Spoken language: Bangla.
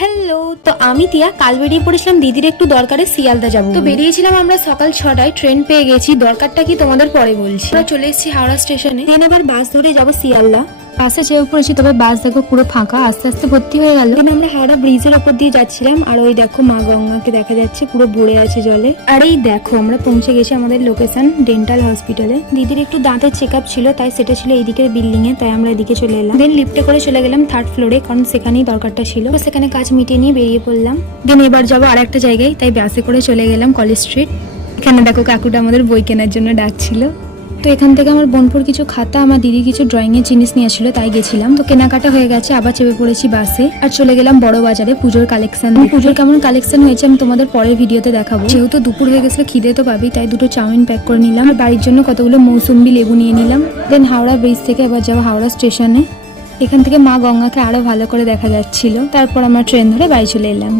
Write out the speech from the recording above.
হ্যালো, তো আমি তিয়া কাল বেরিয়ে পড়েছিলাম দিদির একটু দরকারে শিয়ালদা যাবো। তো বেরিয়েছিলাম আমরা সকাল 6টায়, ট্রেন পেয়ে গেছি। দরকারটা কি তোমাদের পরে বলছি। আমরা চলে এসেছি হাওড়া স্টেশনে, দেন এবার বাস ধরে যাবো শিয়ালদা। বাসে চেয়ে পড়েছি, তবে বাস দেখো পুরো ফাঁকা, আস্তে আস্তে ভর্তি হয়ে গেল। দেন আমরা হাওড়া ব্রিজের ওপর দিয়ে যাচ্ছিলাম, আর ওই দেখো মা গঙ্গাকে দেখা যাচ্ছে পুরো ভরে আছে জলে। আর এই দেখো আমরা পৌঁছে গেছি আমাদের লোকেশন ডেন্টাল হসপিটালে। দিদির একটু দাঁতের চেক আপ ছিল, তাই সেটা ছিল এইদিকের বিল্ডিং এ, তাই আমরা এদিকে চলে এলাম। দেন লিফটে করে চলে গেলাম 3rd ফ্লোরে, কারণ সেখানেই দরকারটা ছিল। তো সেখানে কাজ মিটিয়ে নিয়ে বেরিয়ে পড়লাম। দেন এবার যাবো আর একটা জায়গায়, তাই বাসে করে চলে গেলাম কলেজ স্ট্রিট। এখানে দেখো কাকুটা আমাদের বই কেনার জন্য ডাকছিল। তো এখান থেকে আমার বোনপুর কিছু খাতা, আমার দিদি কিছু ড্রয়িং এর জিনিস নিয়ে আসছিল, তাই গেছিলাম। তো কেনাকাটা হয়ে গেছে, আবার চেপে পড়েছি বাসে আর চলে গেলাম বড় বাজারে পুজোর কালেকশন। পুজোর কেমন কালেকশন হয়েছে আমি তোমাদের পরের ভিডিওতে দেখাবো। যেহেতু দুপুর হয়ে গেছিল, খিদে তো পাবি, তাই দুটো চাউমিন প্যাক করে নিলাম। আর বাড়ির জন্য কতগুলো মৌসুম্বি লেবু নিয়ে নিলাম। দেন হাওড়া ব্রিজ থেকে এবার যাবো হাওড়া স্টেশনে। এখান থেকে মা গঙ্গাকে আরো ভালো করে দেখা যাচ্ছিল। তারপর আমরা ট্রেন ধরে বাড়ি চলে এলাম।